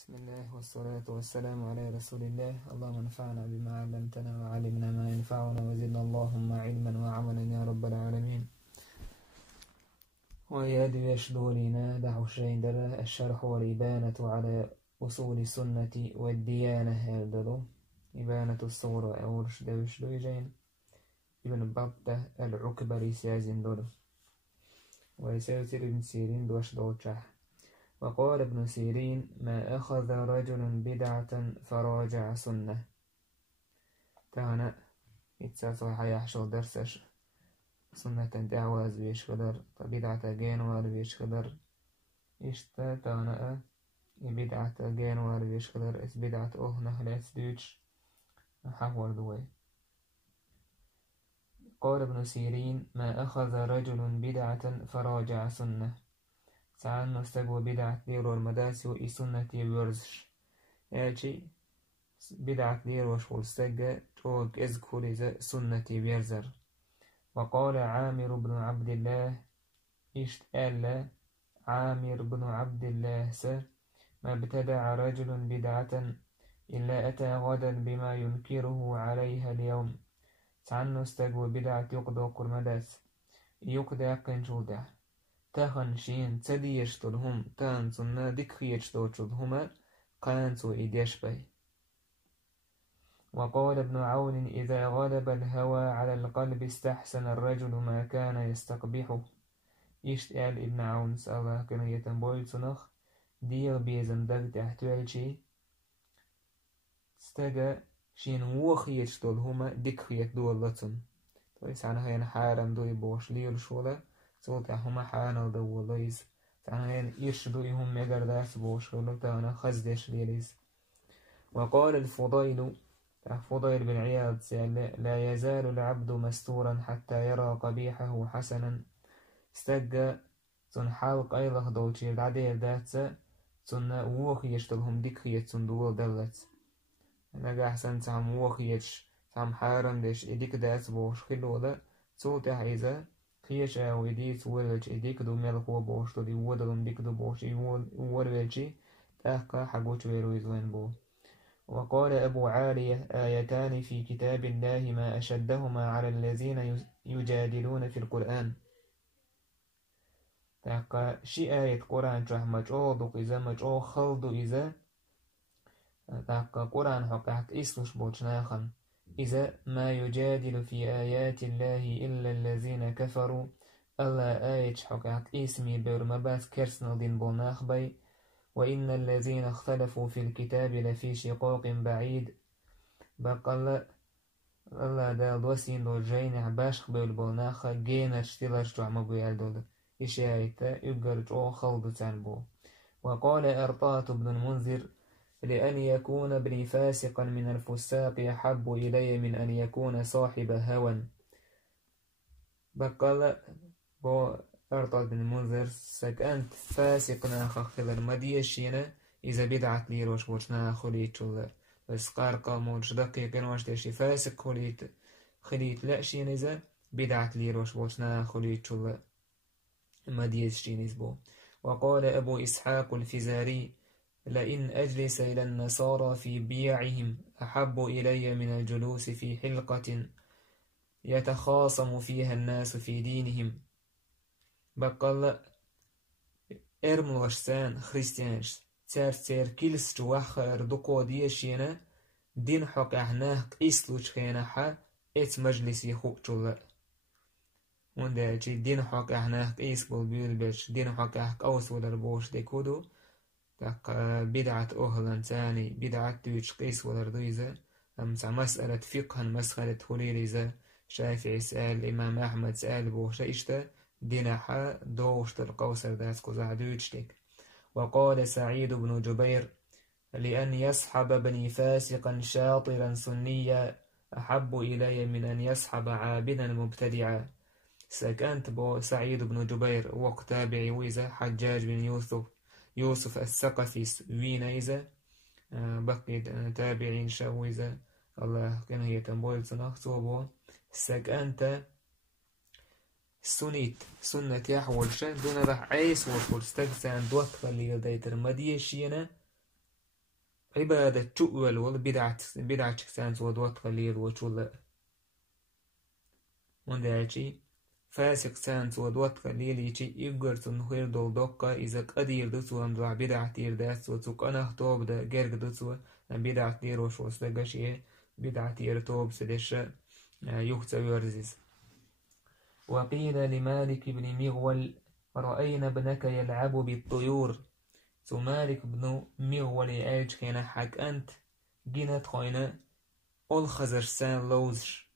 بسم الله والصلاة والسلام على رسول الله. اللهم انفعنا بما علمتنا وعلمنا ما ينفعنا وزدنا اللهم علما وعملا يا رب العالمين. وياد يشدولنا دعو الشين دره الشرح والإبانة على أصول السنة والديانة. هذا إبانة الصورة أو رشد جين ابن بطة العكبري سيازين دول ويسير ابن سيرين دوش دوتشح. وقال ابن سيرين: ما أخذ رجل بدعة فراجع سنة. تهنا يتساسو حيحشو درسش سنة دعوة بيش خدر بدعة جانوار بيش خدر إشتا تهنا بدعة جانوار بيش خدر إس بدعة نهلس دوش حوار دوي. قال ابن سيرين: ما أخذ رجل بدعة فراجع سنة. سعان نستقوى بدعة ديرو المداسيو إي سنة يورزش يأتي بدعة ديرو شول استقى توق إزكول إذا سنة بيرزر. وقال عامر بن عبد الله إشت ألا عامر بن عبد الله ما ابتدع رجل بدعة إلا أتى غدا بما ينكره عليها اليوم. سعان نستقوى بدعة يقضى قرمداس يقضى قنجودة تهن شين تدي يشتلهم تان سنة دك يشتلهما قانسو إديش بي. وقال ابن عون: إذا غلب الهوى على القلب استحسن الرجل ما كان يستقبحه. يشتعل ابن عون سأله كان يتنبول سنخ دير بيزن دك تحتوالشي استجا شين وخ يشتلهما دك يتدول لتن تويس عنها ينحارم دوي بوش ليل شولا صوت هما حانل دو ليس تعنين يشدو يهم مجر داس بوش ولتانا خزدش ليليس. وقال الفضيل بن عياض: لا يزال العبد مستورا حتى يرى قبيحه حسنا. استجى تن حالق ايلخ دوتشي العدير داتسا تن ووخ يشتلهم ديك تن دول دلت نجا احسن تهم ووخ يش تهم حارم ديش اديك داس بوش خلولا صوت عيزا خيشا ويديس ولج إديك دو ملخو بوش دو دي ودلن ديك دو بوش ولجي تحقا حقوش ويرويزوين بو. وقال أبو عالية: آيتان في كتاب الله ما أشدهما على الذين يجادلون في القرآن. تحقا شي آية قرآن شح مجعو دوك إذا مجعو خلدو إذا تحقا قرآن حقا إسلوش بوشناخن إذا ما يجادل في آيات الله إلا الذين كفروا ألا آيات حقاق اسمي برمباس كرسنا دين بوناخ بي. وإن الذين اختلفوا في الكتاب لفي شقاق بعيد بقال ألا دال دوسين دو جينح باشخ بيل بوناخ جينا شتلرش جعم بيال دول إشي آيتا يبقرج أو خلد تنبو. وقال أرطاة بن المنذر: لأن يكون ابني فاسقا من الفساق أحب إلي من أن يكون صاحب هوى. بقال بو أرطاة بن المنذر سكأنت فاسق ناخخ خلال مديشينا إذا بدعت لي روش بوشنا خليت شلر بس قارقا موش دقيقين واشتشي فاسق خليت لأشين إذا بدعت لي روش بوشنا خليت شلر مديشين إزبو. وقال أبو إسحاق الفزاري: لئن أجلس إلى النصارى في بيعهم أحب إلي من الجلوس في حلقة يتخاصم فيها الناس في دينهم. بقال إرملوشسان خريستيانش تير كيلس جواخ اردوكو ديشينا دين حق احناك إسلوش خيناحا إت مجلسي خوك جولا وندا جي دين حق احناك إسبول بيلبش دين حق احك أوسول البوش دي كودو تاق بدعة أهلا تاني بدعة دوش قيس ولردويزة أمسا مسألة فقها مسألة هليليزة شافعي سأل الإمام أحمد سأل بوش إشتا دينحا دوشت القوسر داسكو زعدوشتك. وقال سعيد بن جبير: لأن يصحب بني فاسقا شاطرا سنيا أحب إلي من أن يصحب عابدا مبتدعا. سكنت بو سعيد بن جبير وقت تابعي ويزا حجاج بن يوسف الثقفي وينيزا بقي تابعين شاويزا الله كان هي تنبول سنخصوبو سكنت سنيت سنة يحول شان دون راح عيس وفرستك سان دوك اللي يلديتر مديشينا عبادة تؤول بدعة شكسان ودوات قليل وشول وندعشي فاسق سان ودوات قليل يشي إيقرتن خير دول دوقا إذا قدير دسوا مدوع بدعة تير داس وتوك أنا توب دا جرق دسوا بدعة تير وشو استقشي بدعة تير توب سدش يخت ويرزيز. وقيل لمالك بن مغول رأينا ابنك يلعب بالطيور. مالك بن مغول يعيش خينا حق أنت جينات خينا أول خزر سان لوزش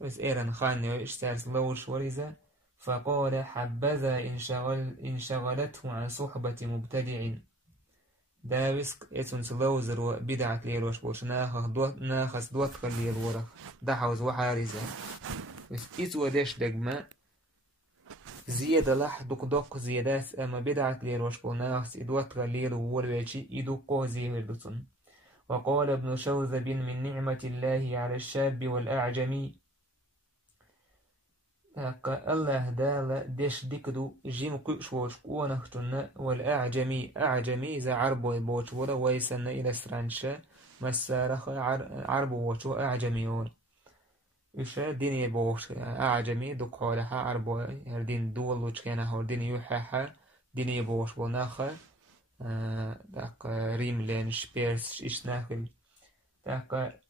بس إيران خاني اشتارس لوش ورزا فقال حبذا انشغلته عن صحبة مبتدع داوسك اسمس لوزر وبدعة ليل وشبوش ناخس دوت خليل ورخ دحوز وحارزا بس إسوا ديش دقما زيادة لح دق زيادات أما بدعة ليل وشبو ناخس إدوت خليل ووريشي إدوكو زيهردتن. وقال ابن شوذب من نعمة الله على الشاب والأعجمي الله دال ديش ديكدو جيم كوشوش ونختن والأعجمي أعجمي إذا عربو بوش ولا ويسن إلى سرانشا مسارخ عربو وشو أعجميون إيش ديني بوش أعجمي دك حولها عربو هردين دول وش كان هردين يوحها ديني بوش وناخر داك ريملين شبيرس إيش ناخل داك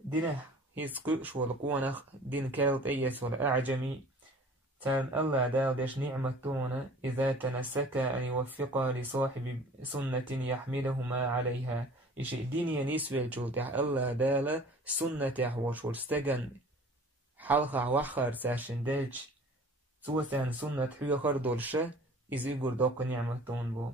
دينه هيسكوش والقونخ دين كالت أيس والأعجمي تان الله دالدش نعمتون إذا تنسك أن يوفق لصاحب سنة يحملهما عليها إيش ديني نسوي الجولتح الله دال سنة يحوش والستغن حلقة وخر ساشن دلج سوسان سنة حيو خردولش إذا يقول دوق نعمتون بو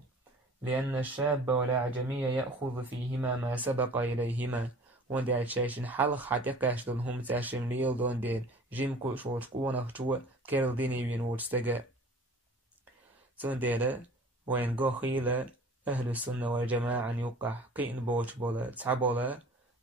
لأن الشاب والأعجمي يأخذ فيهما ما سبق إليهما وندي شايشن حلق حتى كاشدون هم تاشم ليل دون دير جيم كوش وشكونا شو كيرل ديني وين وستجا سون ديلا وين قخيلة أهل السنة والجماعة يوقع قين بوش بولا تعبولا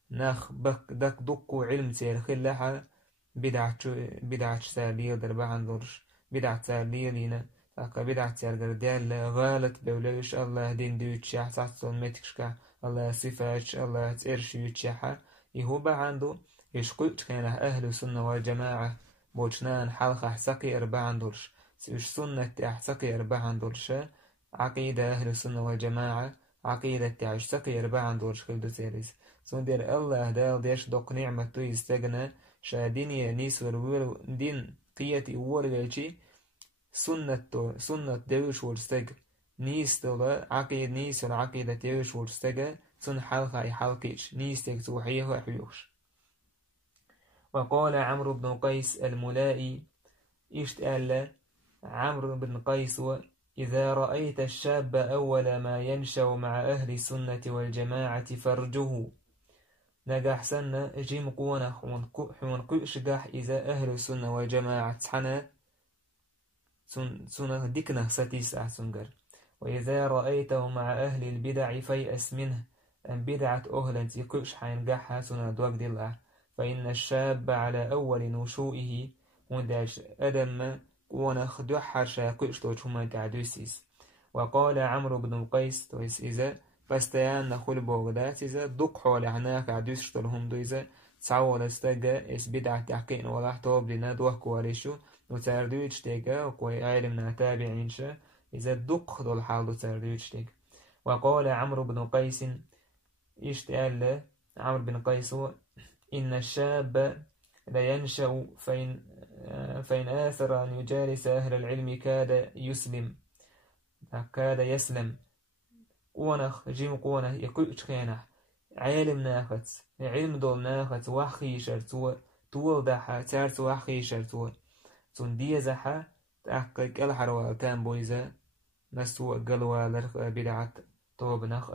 ناخ بك دك دقو علم سير خلها بدعة ساليل دربا عندورش بدعة ساليلينا تاكا بدعة ساليل ديال غالت بولوش الله دين دوتش يحساسون متكشكا الله صفاتش الله تيرش يتشحا يهوبا عنده يشقوش كان أهل السنة والجماعة بوشنان حلقة حسقي أربعة دولش سيش سنة حسقي أربعة دولش عقيدة أهل السنة والجماعة عقيدة تعشقي أربعة دولش خلدو سيريس سندر الله دال ديش دوق نعمة تو يستغنى شاديني نيس والويل دين قيتي وورغيشي سنة دوش ورستغ نيس دولا عقيد نيس والعقيدة دوش ورستغ سن حلقة حلقيش نيس تك توحيه حيوش. وقال عمرو بن قيس الملائي اشتأل عمرو بن قيس إذا رأيت الشاب أول ما ينشأ مع أهل السنة والجماعة فرجه نجح سنة جيم قونا حون قشجح إذا أهل السنة والجماعة حنا سنة ديكنا ستيس أحسنجر. وإذا رأيته مع أهل البدع فيأس منه أن بدعة أهل تقش حينجحها سنة دوك دلع فإن الشاب على أول نشوئه ونداش أدم ونخدح شاقش توجهما تعدوسيس. وقال عمرو بن قيس تويس إذا فاستيان نخل بوغدات إذا دق حول عناك عدوس تلهم دويزا تعول استجا إس بدعة تحقين ولا احتوب لنا دوه كواريشو وتاردويتش تيجا وكوي علمنا تابعين شا إذا دق دول حال دو تاردويتش تيجا. وقال عمرو بن قيس اشتأل عمرو بن قيس إن الشاب لا ينشأ فإن آثر أن يجالس أهل العلم كاد يسلم قونخ جيم قونخ يقوش خينح علم ناخت علم دول ناخت وحي شرطوه طول دحا تارت وحي شرطوه تون دي زحا تحقق الحروة تام بويزا نسوء قلوة لرخ بدعة طوب نخ.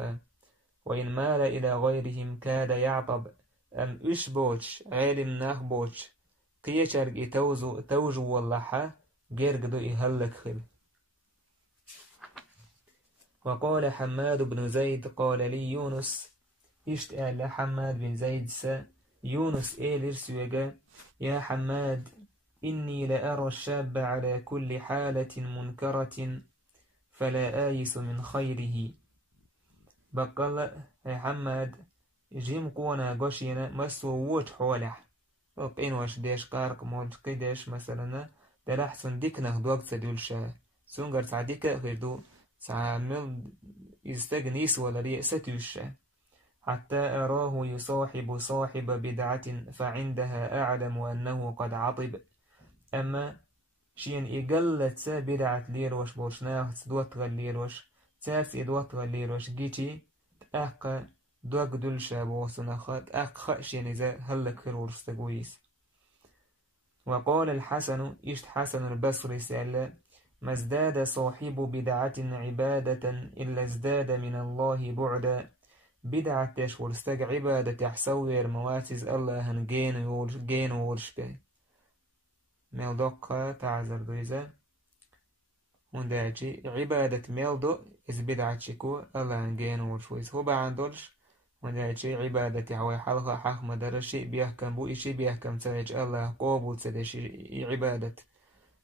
وإن مال إلى غيرهم كاد يعطب أم إشبوش علم ناخبوش قيشرق توجو واللحا جيرقدو إهلك خل. وقال حماد بن زيد قال لي يونس اشتأل حماد بن زيد يونس إيلرسوغا يا حماد إني لأرى الشاب على كل حالة منكرة فلا آيس من خيره. بقل محمد جيم قونا قشينا مسو ووت حولح وقين واش ديش قارق مولج قيدش مثلا درحسن ديكنا دوق تدولشا سونغر تعديك غيردو تعمل يستغنيس ولا ريأستوشا حتى أراه يصاحب صاحب بدعة فعندها أعلم أنه قد عطب أما شين إقلت بدعة ليروش بوشناه تدوت غليروش تاس إدوت غليروش جيتي تأق دوق دلشا بوصنخات أق شين إذا هلك كرورس تقويس. وقال الحسن إشت حسن البصري سأل ما ازداد صاحب بدعة عبادة إلا ازداد من الله بعدا بدعة تشور استق عبادة يحسوير مواتز الله هنجين وورش به ميلدوقة تعذر دويزة ونداجي عبادة ميلدو إز بدعة شكو الله هنجين وورش ويز هو بعندولش ونداجي عبادة عوي حلقة حق مدرشي بيحكم بو إشي بيحكم تريج الله قوبو تدشي عبادة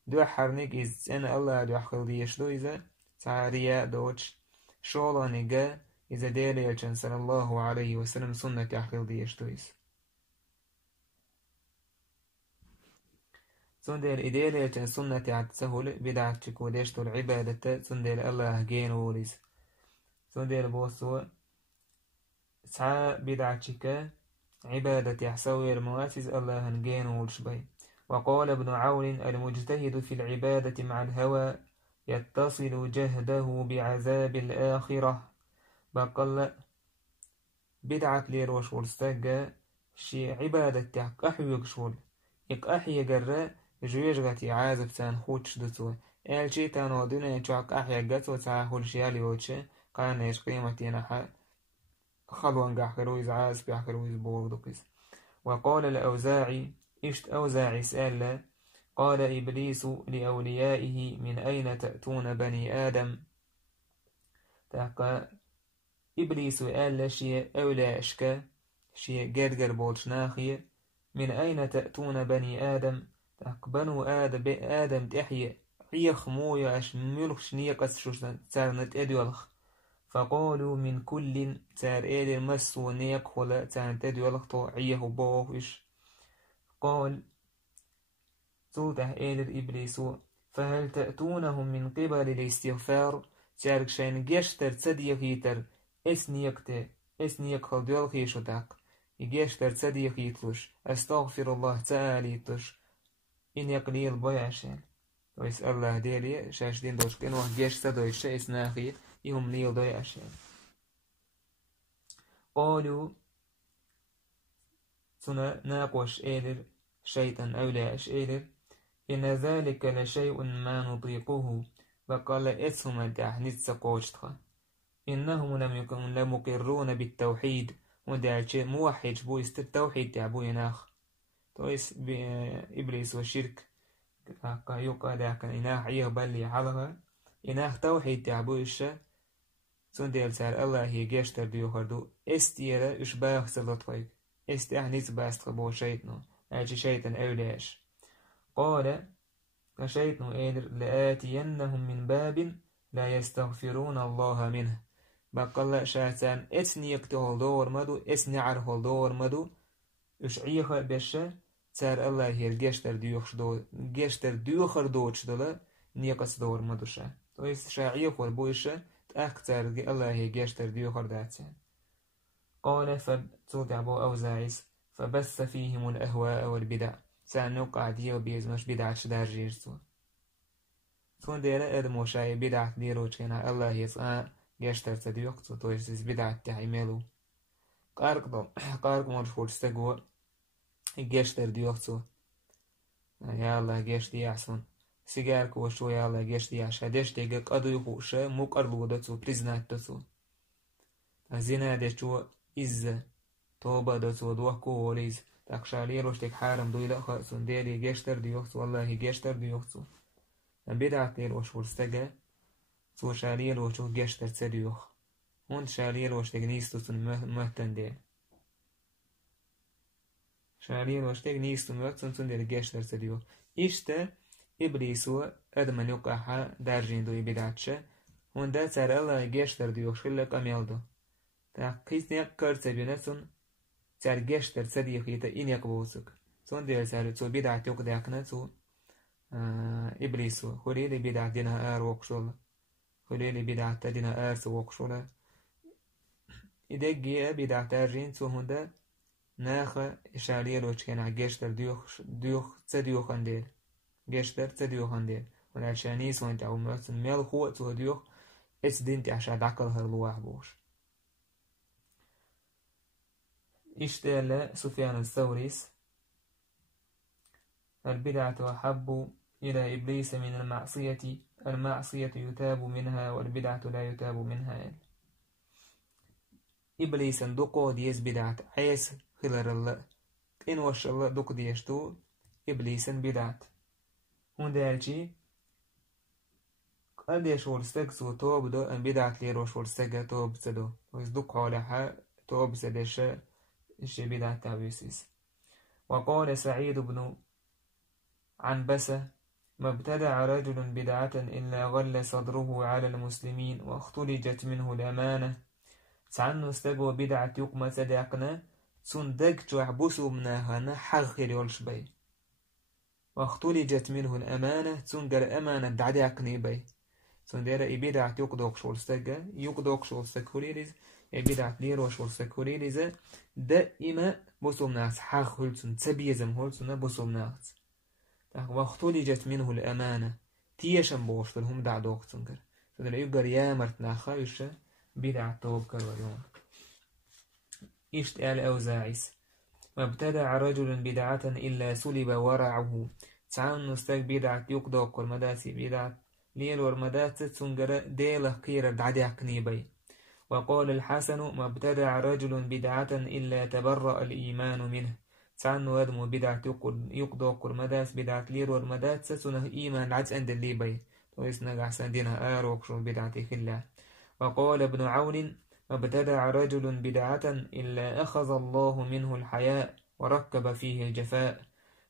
دو حرنيك إز أنا الله دو أحخل ديش دويزة تعاليا دوش شولا نيجا إذا ديري صلى الله عليه وسلم سنة أحخل ديش دويز سندل إديري سنة عتسهل بدعة تكوديش دول عبادة سندل الله جين ووليز سندل بوصو سعى بدعة شكا عبادة يحسوي المواسز الله هنجين وولشبي. وقال ابن عون المجتهد في العبادة مع الهوى يتصل جهده بعذاب الآخرة بقل بدعة ليروش والستاقة شي عبادة تحق أحيوك شول إق أحي قرى جويجغتي عازب تان خوتش دوتو شي تانو دونه ينشوك أحي قطو تاهول شيالي ووتش قانا يش قيمتي نحا خلوان قحكرويز عازب يحكرويز بوردوكيز. وقال الأوزاعي إشت أوزاعي سأل قال إبليس لأوليائه من أين تأتون بني آدم تحقى إبليس قال شيء أولى أشكا شيء جرجر بولشناخي من أين تأتون بني آدم تقبنوا آدم تحيي عيخ مويا أش ملخ شنيقس شو تارنت إدولخ فقالوا من كل تار إيدر مسو نيق ولا تارنت إدولخ تو عيه بوفش قال توتح إيدر إبليس فهل تأتونهم من قبل الاستغفار تارك شين جشتر تصديقيتر اسنيك خلديول خيشو داك يجشتر تصديقيتلوش استغفر الله تعالى تش إن يقليل بيعشان ويسأل الله ديلي شاش دين دوش كنوه جيش سدوش شايس ناخي يهم ليل دويعشان قالوا سنة ناقوش إيدر شيطان أولاش إيدر إن ذلك لشيء ما نطيقه وقال اسهم الدح نتسقوشتها إنهم لم يقرون بالتوحيد ودعش موحد بو يستر التوحيد تعبو يناخ تويس إبليس والشرك يقع داك إناخ عيه بالي حلقة إناخ توحيد تعبو إشا سندل سار الله هي جيشتر ديو خردو استيرا إشباخ سلطفايك استيح نتباست بو شيطنو أجي شيطان أولاش قال كشيطن إيدر لآتينهم من باب لا يستغفرون الله منه بقال شاتان اسنيك تهولدور مدو اسنعر هولدور مدو اش عيخ بشا تار الله هير جشتر ديوخر دوش دلا نيقس دور مدوشا تويس شا عيخ والبوشا تأكتر الله هي جشتر ديوخر داتان قال فتوضع بو أوزاعيس فبث فيهم الأهواء والبدع سأنوقع ديو بيزمش بدعة شدار جيرتو تون ديرا ادمو شاي بدعة ديرو چينا الله يسعى جشتر تديوقتو تويس بدعة تعملو قارق مرشور استقوى جشتر ديوقتو يا الله جشتي يحسن سيجارك وشو يا الله جشتي يحشا دشتي قدو يخوشا مقرلو دتو بريزنات دتو زنا دشتو إز توبة دتو دوحكو وليز تقشالي روشتك حارم دويلة خاصون ديري جشتر ديوقتو والله جشتر ديوقتو بدعة ليل وشور استقى سو شاليل وشو جشتر تديوخ هون شاليل وشتك نيستو مهتن دير شاليل وشتك نيستو مهتن دير جشتر تديوخ إشتا إبليسو أدمن يقعها دارجين دوي بدعتشا هون دا تار الله جشتر ديوخ شلك أميالدو قيس نيكر سبينسون ترجشتر صديقي إنيك بوسك سون دير سالتو بدعة يقدعكنا تو إبليسو خليلي بدعة دينها وقشول خليلي بدعة دينها وقشول إذا جاء بدعة تارجين تو هندا ناخا إشارية لوش كان عجشتر ديوخ تديوخ عندير جشتر تديوخ عندير والعشاني سوين تعو مرسن ميل خوة تو ديوخ إتس دينتي عشان دعكل هرلواح بوش اشتال سفيان الثوريس البدعة أحب إلى إبليس من المعصية يتاب منها والبدعة لا يتاب منها إبليس دقو ديز بدعة عيس خلال الله إن وش الله دق ديشتو إبليس بدعة هون دالجي قديش ورستقسو توب دو أن بدعة لير وش ورستقا توب سدو ويصدق على توب سدش إيش بدعة تابيسيس وقال سعيد بن عنبسة ما ابتدع رجل بدعة إلا غل صدره على المسلمين واختلجت منه الأمانة سعنو استقوى بدعة يقمى صدقنا صندق تعبسوا مناهنا حغير يولشبي واختلجت منه الأمانة صنقر أمانة دعدقني بي صندر بدعة يقدوك شول استقى يقدوك شول استقوليريز بدعة ليرو شول استقوليريز دائما بسوا مناس حغير تبيزم هولسون بسوا مناس واختلجت منه الأمانة تيشن بوشتل هم دعدوك صنقر صندر يقر يامرت ناخايش بدعة توب كالوليون اشتال أوزاعيس ما ابتدع رجل بدعة إلا سلب ورعه تعان نستك بدعة يقدوك والمداسي بدعة ليل والمداسة تنقر ديله قيرة دعديق نيبي وقال الحسن ما ابتدع رجل بدعة إلا تبرأ الإيمان منه تعان ودم بدعة يقدوك والمداس بدعة ليل والمداسة تنه إيمان عدس عند الليبي ويسنق أحسن دينها آروك شو بدعة خلا وقال ابن عون ابتدع رجل بدعة إلا أخذ الله منه الحياء وركب فيه الجفاء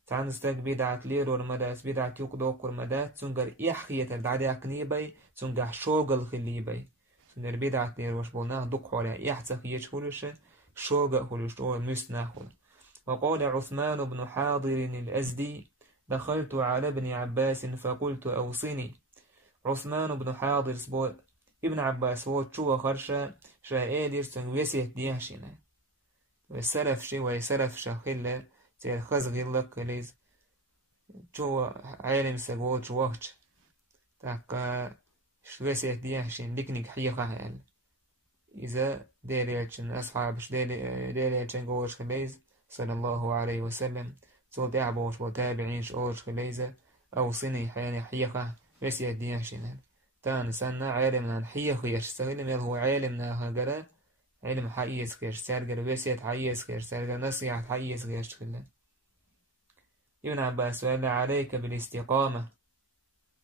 تعنستك بدعة لير ورمداس بدعة يقدوك ورمدات سنقر إحخية الدعداء كنيبي سنقر شوغل خليبي سنقر بدعة لير وشبولناه دق على إحسخ يجهلش شوغل خلش مسناخل وقال عثمان بن حاضر الأزدي دخلت على ابن عباس فقلت أوصني عثمان بن حاضر سبول ابن عباس هو تشوى خرشة شايل يرسن ويسيه دياشينا ويسرف شي ويسرف شاخلة تير خزغي لك ليز تشوى عالم سقوة تشوهش تاكا شويسيه دياشين لكنك حيقا هال إذا ديليتشن أصحابش ديليتشن قوش خليز صلى الله عليه وسلم سو دعبوش وتابعينش قوش خليزة أو صني حياني حيقا ويسيه دياشين تان سنة علمنا حيا خيش سهل ميل هو علمنا هجرة علم حيس خيش سرجر وسيت حيس خيش سرجر نصيحة حيس خيش خلا ابن عباس قال عليك بالاستقامة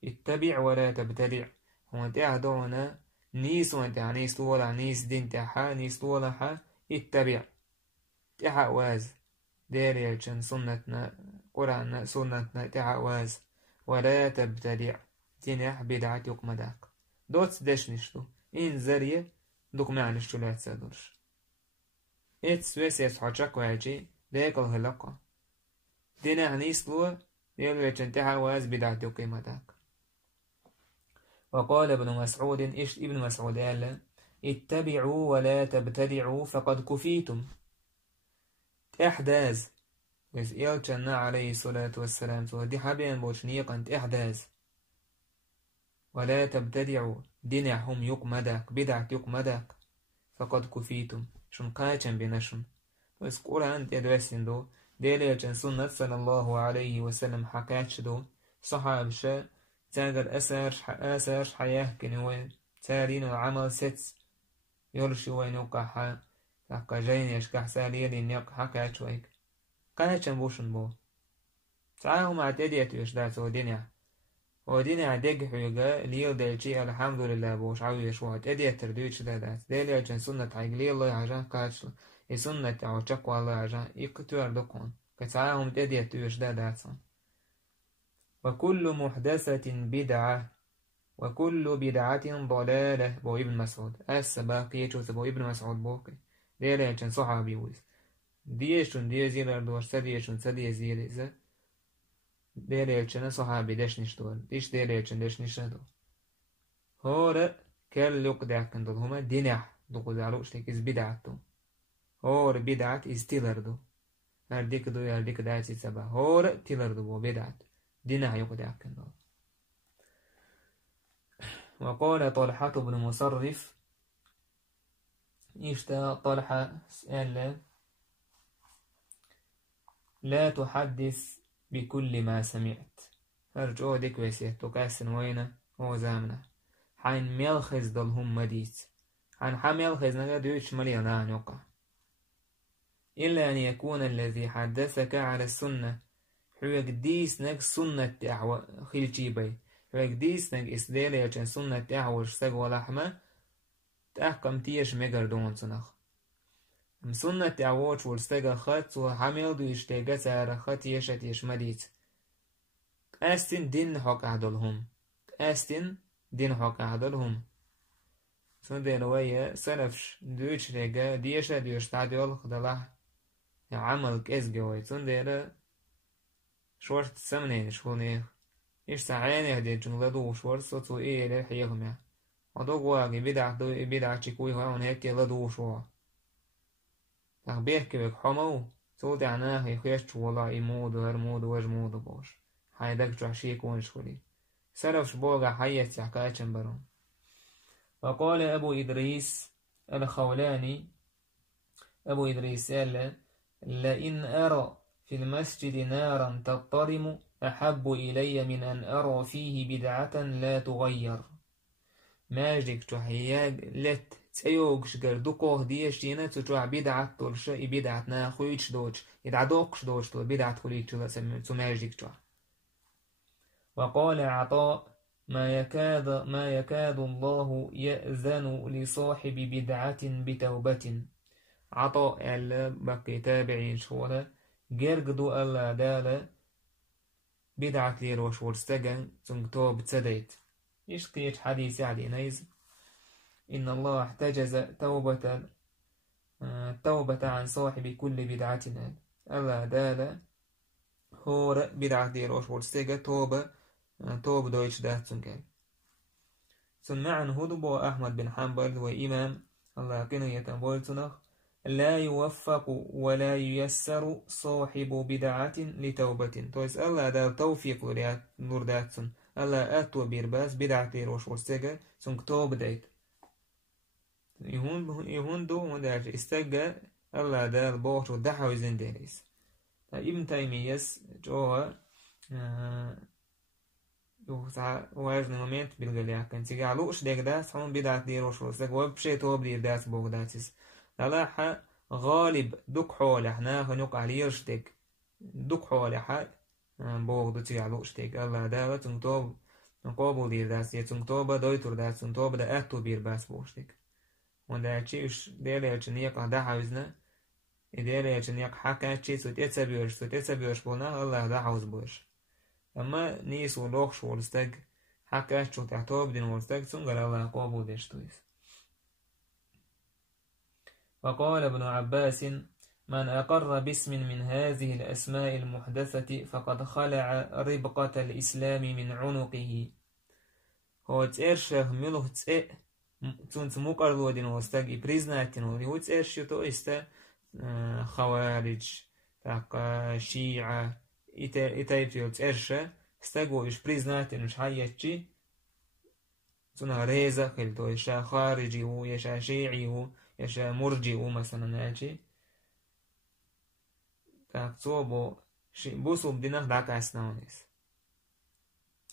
اتبع ولا تبتدع هو انت اهدونا نيس وانت نيس طولا نيس دين تحا نيس طولا حا اتبع تحا واز ديريلشن سنتنا قرآن سنتنا تحا واز ولا تبتدع تنح بدعة يقمداك دوت دشنشتو إن زريه دوك معنشتو لا تسادرش إتسويس يسحوشك واجي ديكال هلقا دينح نيسلو يلو يتشنتها واز بدعة يقمداك وقال ابن مسعود ابن مسعود قال اتبعوا ولا تبتدعوا فقد كفيتم إحداث وإذ يلتشنا عليه الصلاة والسلام دي حبين بوشنيقا إحداث ولا تبتدعوا دينهم يقمدك بدعة يقمدك فقد كفيتم شن قاچن بنشن وإذ قرآن تدرسين دو ديليجن سنة صلى الله عليه وسلم حكاتش دو صحاب شا تاقر أسار حياه كنوين تارين العمل ست يرشي وين يقع تاقا جين يشكح ساليين يق حكاتش ويك قاچن بوشن بو تعاهم عتديت يشداتو دينيا ودين عدق حيقا ليل دالشي الحمد لله بوش عوي شوات ادي تردويش دادات دالي عجان سنة عقلي الله عجان قاتش سنة او شقوى الله عجان يقتوار دقون كتعاهم ادي تويش دادات وكل محدثة بدعة وكل بدعة ضلالة بو ابن مسعود السباقية بو ابن مسعود بوقي ديريشن صحابي ويس ديشون دي زيلر دوش سديشون سدي زيلزة ديريشن صحابي دش نشتول ديش ديريشن دش نشتول هور كل يقدع كندل هما دينح دو قدعلوش تك إز بدعتو هور بدعت إز تيلردو هرديك دو هرديك دايتي سبا هور تيلردو بو بدعت دينح يقدع كندل. وقال طلحة بن مصرف إشتا طلحة سأل لا تحدث بكل ما سمعت هرجو ديك ويسيه تقاسن وين هو زامنه حين ميلخز دلهم مديت حين حميلخز نغدوش مليانان يقع إلا أن يكون الذي حدثك على السنة حوك ديس نك سنة تعوى خيلتي بي حوك ديس نك إسدالة يجن سنة تعوى شساق ولحمة تحكم تيش مجر دون سنخ سنة تعوى شساق خط وحميل دوش تيجا سارة خط يش مديت أستن دين حق عدلهم أستن دين حق عدلهم سندين ويا سلفش دوش رجا ديشة ديش تعديل خدلاح عمل كيس جوي سندين شورت سمنين شخونيخ إيش ساعين هدي جنلدو شورت صوتو إيه لحيهم يا ودوق واقي بدع شكوي هون هيك لدو شوا تخبيه كبك حمو صوت عناه يخيش والله يمود وهرمود وجمود بوش حيدك جعشي يكون شخولي سلفش بوغا حيات يحكايتشن برون. وقال أبو إدريس الخولاني أبو إدريس قال لئن أرى في المسجد نارا تضطرم أحب إلي من أن أرى فيه بدعة لا تغير ماجدك تحياج لت تيوغش قردوكوه ديش دينا تجوع بدعة تولش بدعة ناخويتش دوش يدعدوكش دوش تول بدعة توليك تول ماجدك جوع. وقال عطاء ما يكاد الله يأذن لصاحب بدعة بتوبة عطاء ألا بقي تابعين شولا جرقدو ألا دالا بدعة لير وشور استجن تنكتوب تسديت يشقيت حديث علي نيز إن الله احتجز توبة عن صاحب كل بدعة ألا دالا هور بدعة لير وشور استجن توب دويتش دات سنكال سمعن هدبو أحمد بن حنبل وإمام الله كنو يتنبول تنخ لا يوفق ولا ييسر صاحب بدعة لتوبة تويس الله دا توفيق لور داتسن الله أتو بيرباس بدعة ليروش ورسيقى سنك توب دايت يهون دو وداج استقى الله دا البوش ودحو زنديريس ابن تيميس جوه واجن مومنت بالغليا كان تيجعلوش ديك داس هم بدعة ليروش ورسيقى وبشي توب دير داس بوغ داتس للاحة غالب دوك حولح ناخ نقع ليرشتك دوك حولح بوغ دو تيعلوشتك الله داوة تنكتوب نقوبو دير داس يتنكتوب دويتور داس تنكتوب دا اتو بير باس بوشتك وندا تشيش ديالي يتنيق دا حوزنا ديالي يتنيق حكا تشي سوت يتسابيوش بونا الله دا حوز بوش اما نيسو لوخش ولستك حكا تشو تعتوب دين ولستك سنقل الله قوبو ديشتويس. وقال ابن عباس من أقر باسم من هذه الأسماء المحدثة فقد خلع ربقة الإسلام من عنقه هو تأرشه ملوه تنت مقرلو دين وستاق إبريزناتين هو تأرشه تو استا خوارج تاق شيعة إتايبتيو تأرشه استاقو إبريزناتين مش حياتي تنها ريزة خلتو يشا خارجي هو يشا شيعي هو يشا مرجي مثلا ناجي تاكتوبو بوسو بدينخ داك عسنونيس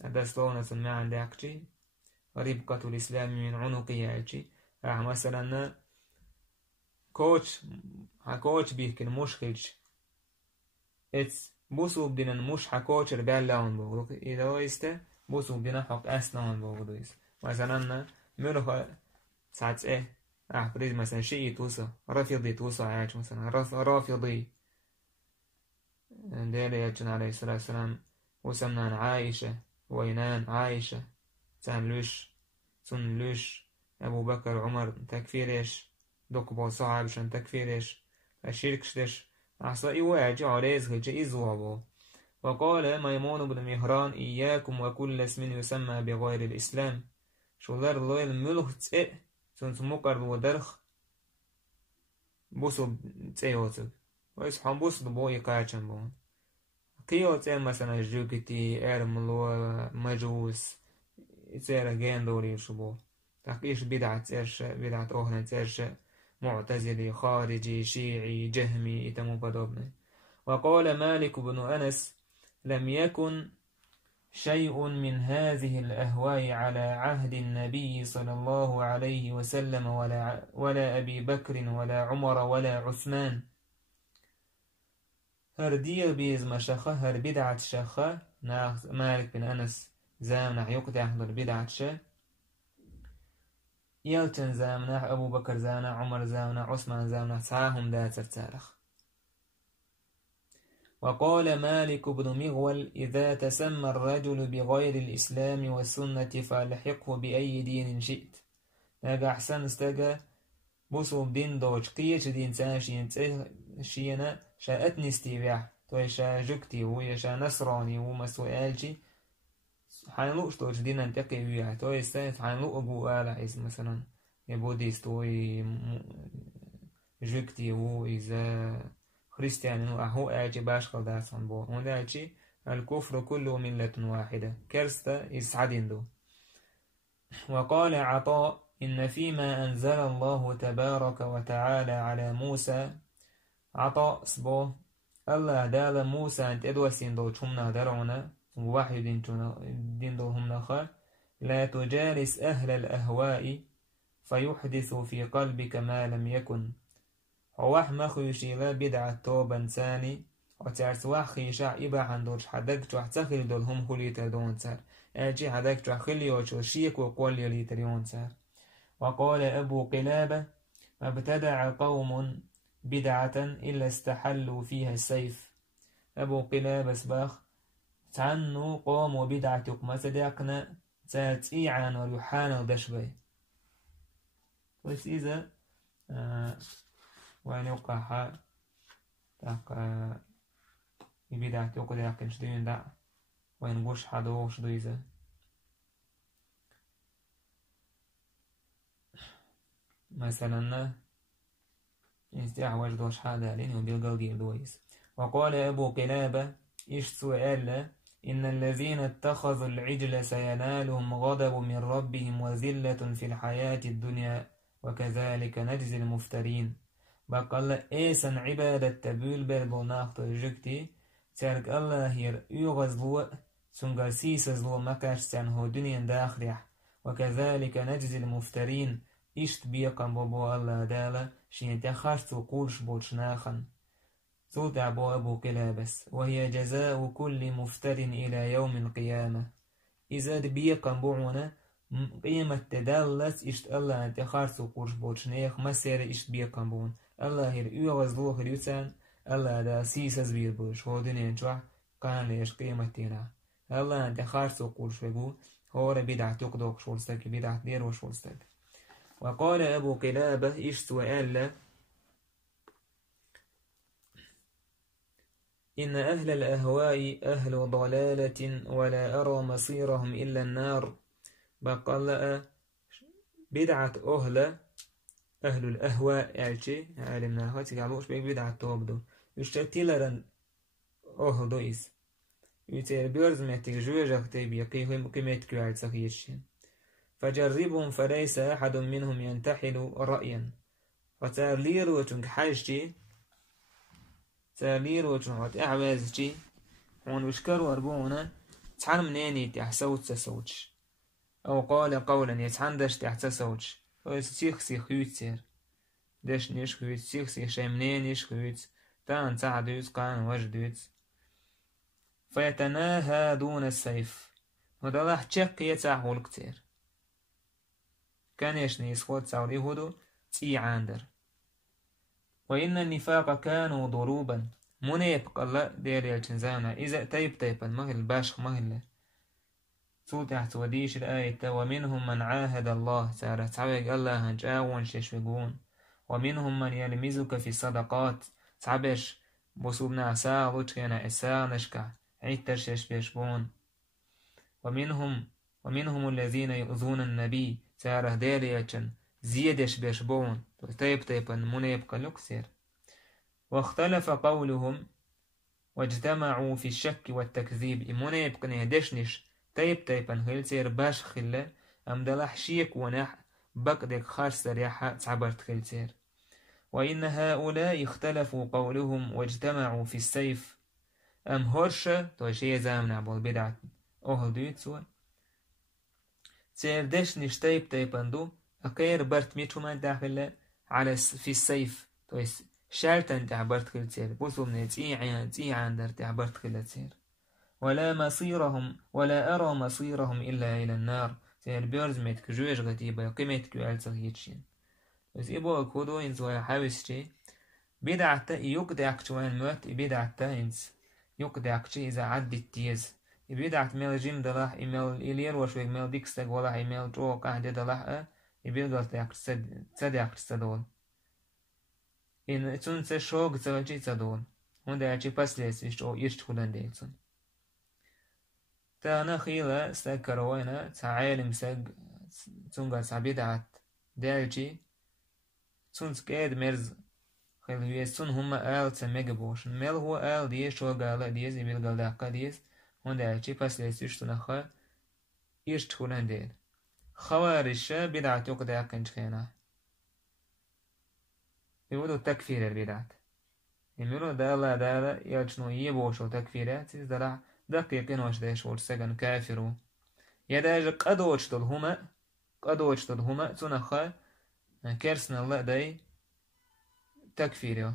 هذا سلونة ما عندكشي ربقة الإسلام من عنقي ياجي مثلا كوتش بيكن مشكلش اتس بوسو بدينا مش حكوتش ربال لاون بوغدو إذا ويسته بوسو بدينا حق أسنون بوغدو مثلا ملوخ ساعت بريز مثلا شيء توصى رافضي توصى عايش مثلا رافضي ديالي يجن عليه الصلاة والسلام وسمنان عائشة وينان عائشة تنلوش تنلوش أبو بكر عمر تكفيرش دوكبو صعبشن تكفيرش الشركشتش أحصائي واجي عريز هجي إزوابو. وقال ميمون بن مهران إياكم وكل اسم يسمى بغير الإسلام شولار الله الملوخ تسئ تنسموكر ودرخ بوسو تسيوتك ويسحن بوسو بو يقاچن بون كيو تسئ مثلا جوكتي إرملو مجوس تسئر جندوري شبو تحقيش بدعة تسئرش بدعة أهلا تسئرش معتزلي خارجي شيعي جهمي إتمو بدوبني. وقال مالك بن أنس لم يكن شيء من هذه الأهواء على عهد النبي صلى الله عليه وسلم ولا أبي بكر ولا عمر ولا عثمان. هر دير بيز مشخة هر بدعة شخة مالك بن أنس زامنح يقتع هر بدعة شخ يلتن زامنح أبو بكر زامنح عمر زامنح عثمان زامنح ساهم داتر تارخ. وقال مالك بن مغول إذا تسمى الرجل بغير الإسلام والسنة فالحقه بأي دين شئت. نجا أحسن استجا بوسو بدين دوج قيش دين ساشين شينا شاءتني استيباح توي شا جكتي ويا شا نصراني ومسو آلجي حينلوش دوج دين انتقي ويا توي استيف حينلو أبو آل مثلا يبوديست وي جكتي وإذا خريستيان هو أجي باشقل داسون بو ونأجي الكفر كله ملة واحدة كرستا يسعدين دو. وقال عطاء إن فيما أنزل الله تبارك وتعالى على موسى عطاء سبو الله دال موسى أنت أدوسين دو شمنا درعنا ووحي دين دو هم نخا لا تجالس أهل الأهواء فيحدث في قلبك ما لم يكن. وواح مخيشي لا بدعة توبا ثاني وتعرس واخي شعيبا عندوش حدك تروح تخيل دول هم خلي تدون سار اجي حدك تروح خلي وشيك وقول يلي تريون سار. وقال أبو قلابة ما ابتدع قوم بدعة إلا استحلوا فيها السيف. أبو قلابة سباخ تعنوا قوموا بدعتك ما صدقنا تاتيعان وريحانا ودشبي بس إذا وأن يوقع تاق بدعتك لكن شدين دع وأن قش حدو شدويزة مثلا يستيع وجدوش حدا لين وبيلقل جيب دويس. وقال أبو قلابة إيش سؤال إن الذين اتخذوا العجل سينالهم غضب من ربهم وذلة في الحياة الدنيا وكذلك نجزي المفترين. بقى الله إيسان عبادة تبول بلبو ناخت جكتي تارك الله هير يغزلو سنغا سيسزلو مكاش سانهو دنيا داخريح وكذلك نجزي المفترين إشت بيقا بابو الله دالا شين تخاشتو قولش بوشناخن ثوت أبو قلابس وهي جزاء كل مفتر إلى يوم القيامة. إذا بيقا بوعنا قيمة تدلس إشت الله أنت خارسو قولش بوشناخ مسير إشت بيقا بون الله هير يغزلو خريوتان الله دا سيسز بيربوش هو دنيا جوح قان ليش قيمتنا الله أنت خارسو قولش بقو هو بدعة تقدوك شولستك بدعة دير وشولستك. وقال أبو قلابة إيش سؤال إن أهل الأهواء أهل ضلالة ولا أرى مصيرهم إلا النار. بقال بدعة أهل الأهواء أعجي علمنا هاتي قالوش بيك بدعة توبدو يشتتلرن أهل دويس يتير بيرز مهتك جوجة تيبي قيهم قيمتك على سخيشين فجربهم فليس أحد منهم ينتحل رأيا. فتالير وتنك حاجتي تالير وتنك أعوازتي هون وشكروا أربونا تحن منيني تحسوت تسوتش أو قال قولا يتحندش تحتسوتش ويستيخ سيخ يتسير دش نيش خيوت سيخ سيخ شايمنين نيش خيوت تان تعدوت قان وجدوت فيتناهى دون السيف ودلاح تشق يتعهول كتير كان يشني يسخوت ساوري هدو تي عاندر. وإن النفاق كانوا ضروبا منيب قال دير يلتنزانا إذا تيب تيبا مهل باشخ مهل تحت وديش الآية ومنهم من عاهد الله سارة تعبك الله هنجاون ششوقون ومنهم من يلمزك في الصدقات تعبش بصوبنا ساعة وشكنا إساء نشكع عيتر ششبشبون ومنهم الذين يؤذون النبي سارة ديريتشن زيدش بشبون طيب منيب قلوكسير واختلف قولهم واجتمعوا في الشك والتكذيب منيب قنيه دشنش طيب هلتير باش خلة أم دلح شيك ونح بقدك خارس ريحة تعبرت خلتير وإن هؤلاء اختلفوا قولهم واجتمعوا في السيف أم هرشة توشي زامنا بالبدعة أهل دويتسوا تير دشنش طيب اندو أقير برت ميتو ما داخل على في السيف تويس شالتن تعبرت خلتير بوثو من تيعان در تعبرت خلتير ولا أرى مصيرهم إلا إلى النار تير بيرز ميت كجوش غتيبا قيمت كوالتر يتشين بس إبو أكودو إنزو حاوسشي بدعتا يقدعك شوان موت بدعتا إنز يقدعك شي إذا عدت تيز بدعت ميل جيم دلاح إميل إلير وشوك ميل ديكستاق ولا إميل جو قاعدة دلاح يبيلغل تسدعك تسدول إن تنسى شوق تغجي تدول وندا يجي بسلس يشتو يشتولن ديتون تانا خيلة سكروينا تعالم تونغا سابيدعت دالجي تونس كيد مرز خيل يسون هما آل تميجبوش ميل هو آل ديز شو قال ديز يبيلغل داقا ديز وندا يجي بسلس يشتونخا يشتولن ديل خوارش بدعت يقدع كنجخينا يقولوا تكفير البدعات يقولوا دالا يلجنوا يبوشوا تكفيرات يزدلع دقيقين وش ديش ورسقن كافروا يداج قدوش تلهما تنخا كرسنا الله داي تكفيريو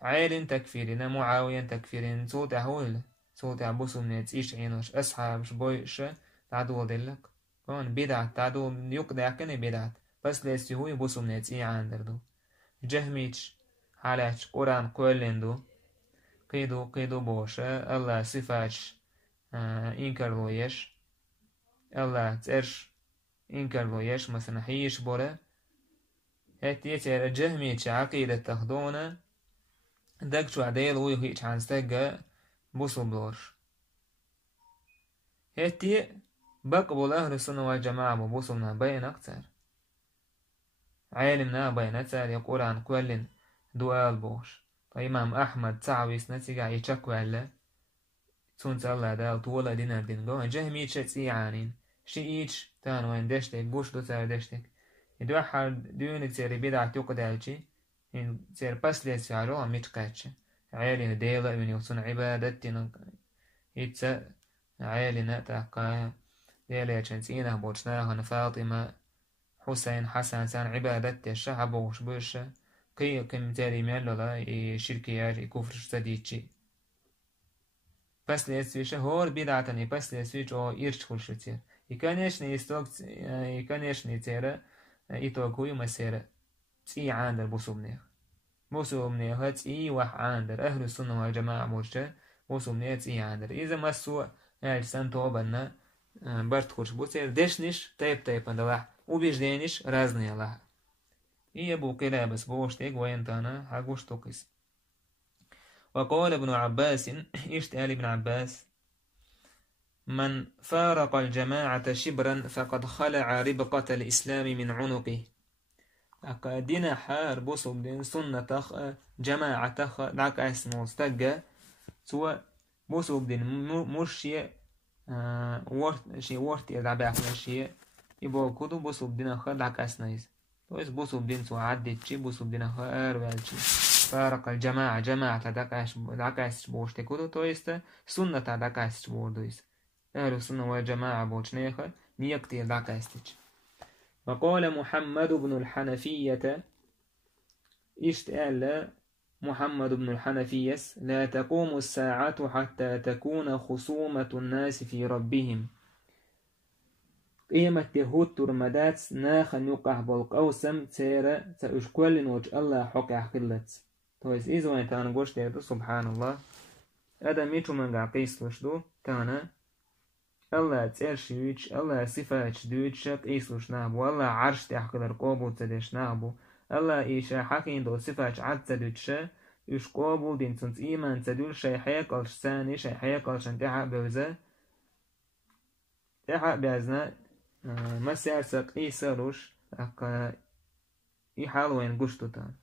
عيل تكفيرين معاوية تكفيرين صوت هول صوت عبوسو من يتيش عينوش أصحاب شبويش تعدو دلك كون بدعات تعدو يقدع كني بدعات بس ليس هو يبوسو من يتي عندردو جهميش حالات قرآن كولندو قيدو بوشة الله صفاتش إنكر لويش الله ترش إنكر لويش مثلا حيش بورا هتيتر جهميش عقيدة تخدونا دقشو عديل ويهيش عن ستقى بوسو بلورش هتي بقبل أهل السنة والجماعة بوسونا بين أكثر عالمنا بين أكثر يقول عن كل دوال بوش إمام أحمد تعويس نتيجة يشكو على تونس الله دال طولة دينا دينغو جهميت شتسي عانين شيئيش تانوين دشتك بوش دو تار دشتك يدو أحد دونك تيري بدعة يقدالشي إن تير بسلس فعلوها ميتقاتش عالنا ديلا من يوصن عبادتنا يتسا عالنا تاقا ديلا يتشنسينه بوشناها فاطمة حسين حسن سان عبادت الشعب وشبوش كم تاري مالولا شركيار كفر سديتشي بس لسويش هور بدعتني بس لسويش او إرش خلشتير يكانيش نيتيرا إتوكوي مسيرا تي عاندر بوسوبنيخ تي وح عاندر أهل السنة والجماعة موشة بوسوبنيخ تي عاندر إذا مسوا أجسان توبنا برت خلش بوسير دشنش طيب اندلاح وبيجدينش رازني الله إيه بوكلا بس بوشتك وين تانا حقوش توقس وقال ابن عباس اشتال ابن عباس من فارق الجماعة شبرا فقد خلع ربقة الإسلام من عنقه أقادنا حار بوصب دين سنة جماعة دعك اسمه استقى سوى بوصب دين مرشي ورت يدعبع فلاشي يبقى كدو بوصب دين دعك اسنايز تويس بوصب دين سوى عدد شي بوصب دين والشي فارق الجماعة دعكاس بوشتي كدو تويس سنة دعكاس بوردويس أهل السنة والجماعة بوشنيخة نيكتير دعكاستيش وقال محمد بن الحنفية اشتأل محمد بن الحنفيس لا تقوم الساعة حتى تكون خصومة الناس في ربهم قيمة يهود ترمدات ناخا يقع بالقوسم تيرا تأشكول وجه الله حقع خلت تويس إذا وين تانا قوش تيرا سبحان الله هذا ميتو من قاقيس وشدو تانا الله تسيرشيوش الله صفاتش دوتشك إيسوش نابو الله عرش تحقل قوبو تدش نابو الله إيشا حقين دو صفاتش عد تدوتشا يش قوبو دين تنت إيمان تدول شي حيقلش ثاني شي حيقلش انتحق بوزا تحق بازنا ما سيرسك إيساروش أقا إيحالوين قشتوتان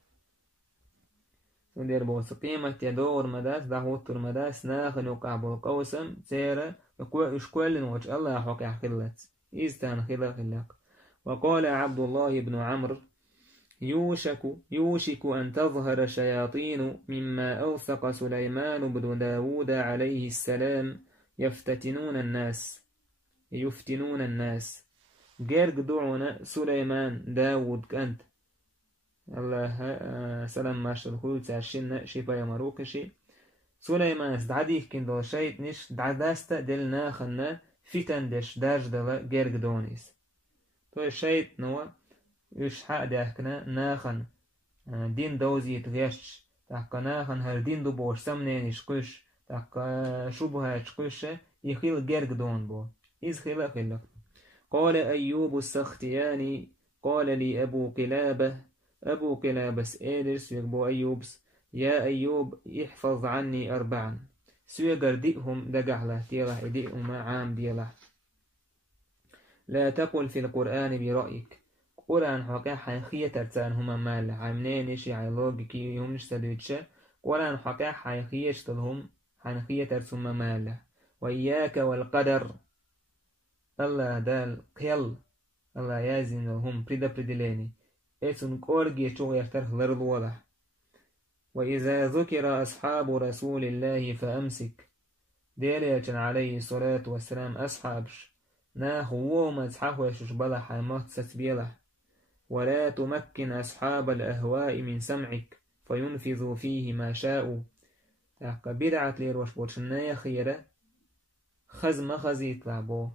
ودير بوس قيمة يدور مداس دهوتر مداس ناخن وقعبو قوسم سيرة إش كل وجه الله حق خلت إستان خلق وقال عبد الله بن عمرو يوشك أن تظهر شياطين مما أوثق سليمان بن داود عليه السلام يفتتنون الناس جرق دعونا سليمان داود كانت الله سلام ماشر الخلود ساشن شفا يمروكشي سليمان استعديه كندو شيط نش دعداستا دلنا خنا فتن دش داج دلا جرق دونيس تو الشيط نوا يش حق داكنا ناخن دين دوزي تغيش تحقا ناخن هر دين دو بوش سمنين يشقش تحقا شبها يشقش يخيل جرق دون بو إذ خلق قال أيوب السختياني قال لي أبو قلابة سئلس يقبو أيوبس يا أيوب احفظ عني 4 سيقر دئهم دقعله تيرح دئهم عام ديله لا تقل في القرآن برأيك قرآن حقا حيخية ترتان هما مال عمنينش يعيلوغ كي يومش تدوتشا قرآن حقا حيخية تلهم حيخية ترسم مال وإياك والقدر الله دال قيل الله يازن لهم بريدليني إتن كورجي شو يفترخ الأرض وضح وإذا ذكر أصحاب رسول الله فأمسك ديلية عليه الصلاة والسلام أصحابش هو مزحه يشوش بلا حيمات ستبيله ولا تمكن أصحاب الأهواء من سمعك فينفذوا فيه ما شاءوا بدعة ليروش بوشنايا خيرة خزم خزيت لعبو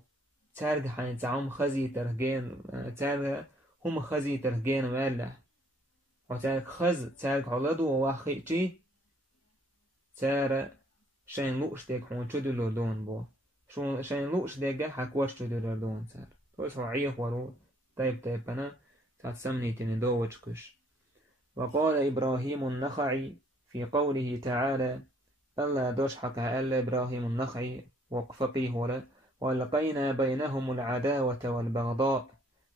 تارج حين تعم خزي ترجين تارج هم خزي ترجين ولا وتارج تارج علدو وواخي جي تارج شين لوش ديك حون تدلو دون بو شين لوش ديك حكوش تدلو دون تار توس عيق ورو طيب أنا تسمني تندوج كش وقال إبراهيم النخعي في قوله تعالى ألا دوش حقا ألا إبراهيم النخعي وقفقيه ولا ولقينا بينهم العداوة والبغضاء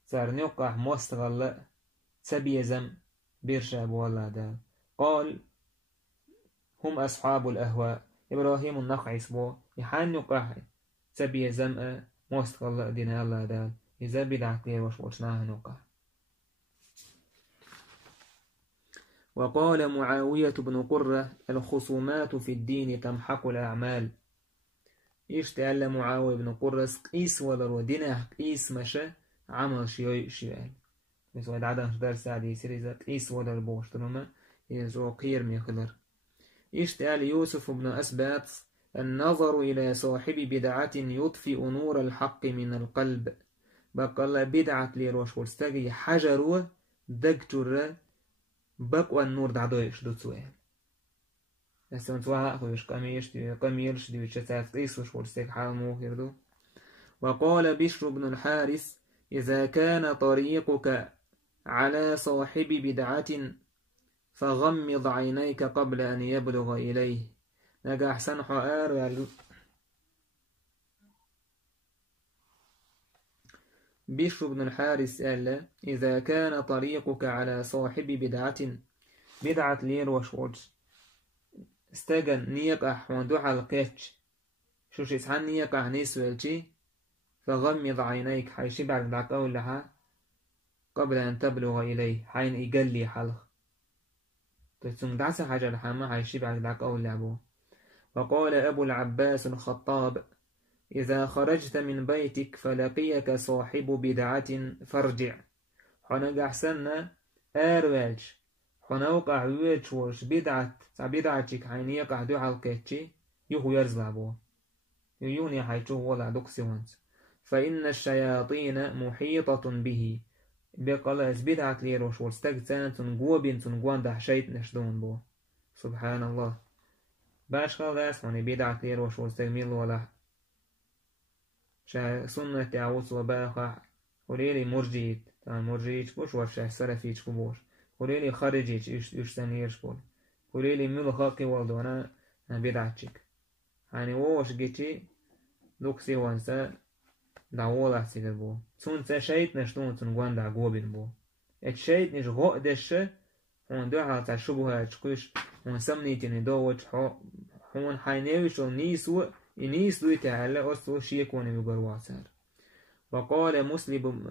صار نقع مستغل سبيزم بيرشاب ولا دال قال هم أصحاب الأهواء إبراهيم النخعي سبو يحان نقع سبيزم مستغل دين الله دال إذا بدعت لي وشناه نقع وقال معاوية بن قرة الخصومات في الدين تمحق الأعمال يشتعل معاوية بن قرة قيس ولر ودينه قيس مشى عمل شيئا بس واحد عدم شدار سعدي يصير إذا قيس ولر بوشترما يزو قير ميخلر يشتعل يوسف بن أسباط النظر إلى صاحب بدعة يطفئ نور الحق من القلب بقى الله بدعة ليروش ورستاقي حجروا دقتر بقوا النور دعدويش دو تسوين هسه متوها أخويش قميرش دي وشتات قيس وش ورستاق حالمو يردو وقال بشر بن الحارث إذا كان طريقك على صاحب بدعة فغمض عينيك قبل أن يبلغ إليه نجا أحسن حقار بشر بن الحارث قال إذا كان طريقك على صاحب بدعة لير وشوج استجن نيقح وندوح القيتش شوش يسحن نيقح نيسوالجي فغمض عينيك حيشي بعد دعقاو لها قبل أن تبلغ إليه حين يقلي حلق تسون دعس حاجة لحما حيشي بعد دعقاو لعبو وقال أبو العباس الخطاب إذا خرجت من بيتك فلقيك صاحب بدعة فارجع حنقع سنة أروالج حنوقع ويتش ورش بدعتك حين يقع دو حلقتي يهو يرزع بو يوني حيشوه ولا دوكسي وانس فإن الشياطين محيطة به بقلاس بدعة ليروش ورستقتان تنقوبين تنقوان ده شيط نشدون بو سبحان الله باش خلاص وني بدعة ليروش ورستقميل ولا شا سنة تعوص وباخع وليلي مرجيت طبعا مرجيت بوش وشا سلفيت كبوش وليلي خارجيت إيش سنيرش بول وليلي ملخاقي والدونا بدعتشك يعني ووش جيتي دوكسي وانسا دعولا سيدر بو تون شيت نشتون تنقوان دا قوبين بو الشيت نش غو دش هون دو حالتا شبهة تشكوش هون سمنيتني دووش هون حينيوش ونيسو ينيسو تعالى أصو شيكون بقرواسار. وقال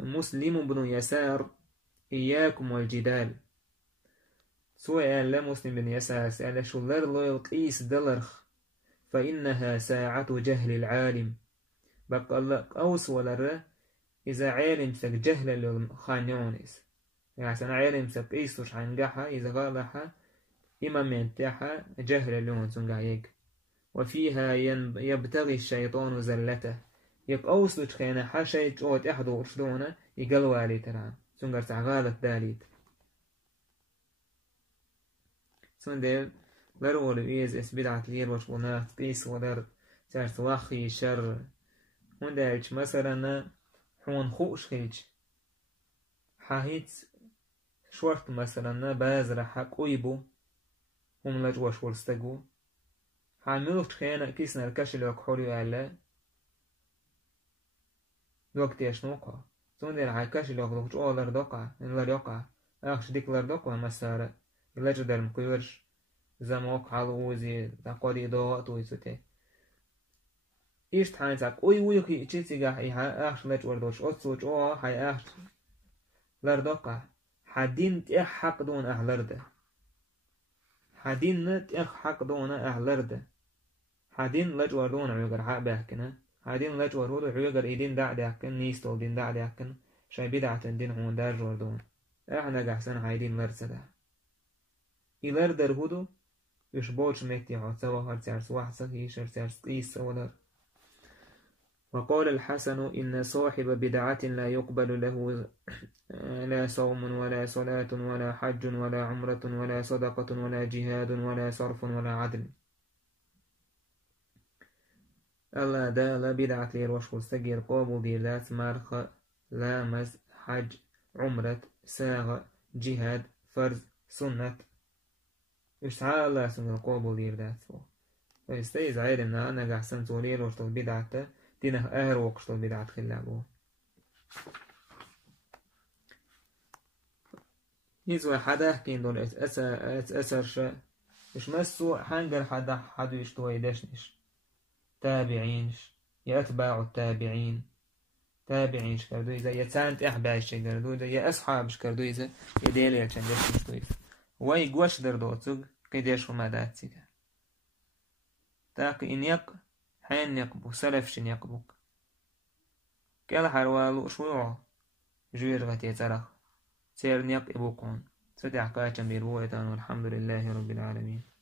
مسلم بن يسار إياكم والجدال سؤال لا مسلم بن يسار سأل شو لر القيس دلرخ فإنها ساعة جهل العالم بقى الله أوس ولر إذا عالم سك جهل للخانيونيس يعني سنة عالم سك إيسوش عنقها إذا غالها إما منتحها جهل لون سنقايق وفيها يبتغي الشيطان زلته يقوص خينا حشي جوت أحدو أشلونه يقلوا علي ترى سنقر تعغالت داليت سندل لرول إيز إس بدعة لير وشبونات قيس ولر تارت وخي شر وندالج مثلا حون خوش خيج حاهيت شورت مثلا بازر حق ويبو هم لجوش ورستقو حاملوش خينا كيسنا الكشل وكحولي على وقت يشنوقع سندل حكشل وكحولي أولر دوقع إنلر يقع أخش ديكلر دوقع مسارة لجدر مكيورش زموك حلوزي تقودي دوات ويسوتي إيش تحانسك أوي ويكي تشيسيقا إيها أخش لجور دوش أصوش أوه حي أخش لردوقع حدين تأخ حق دون أهلرده حدين تأخ حق دون أهلرده حدين لجور دون عيوغر حق باكنا حدين لجور دون عيوغر إيدين داع داكن نيستول دين داع داكن شاي بدعة دين هون دار جور دون احنا قحسن حايدين لرسده إلر درهودو يشبوش ميتي عطسوا هرسارس وحسك يشرسارس قيس ولر. وقال الحسن إن صاحب بدعة لا يقبل له لا صوم ولا صلاة ولا حج ولا عمرة ولا صدقة ولا جهاد ولا صرف ولا عدل. الله دال بدعة لير وشخل سجير قابل ديلات مارخ لامز حج عمرة ساغ جهاد فرز سنة إشتعال الله سنة قابل ديلات فاستيز عيرنا أنا قحسن تولير وشتل بدعة دينه أهر وقشتل بدعة خلابه يزوى حدا كين دول أسر شا إش مسو حنقر حدا حدو يشتوى يدشنش تابعينش يأتباع التابعين تابعينش كردو إذا يتسانت أحباش كردو إذا يأصحابش كردو إذا يديل يلشنجش كردو إذا ويقوش دردوتوغ كيديش وماداتيك تاك إن يق حين يقبو سلفشن يقبوك كلا حروالو شويعو جوير غتي ترخ سير نيق إبوكون ستحكاة بيربوئتان والحمد لله رب العالمين.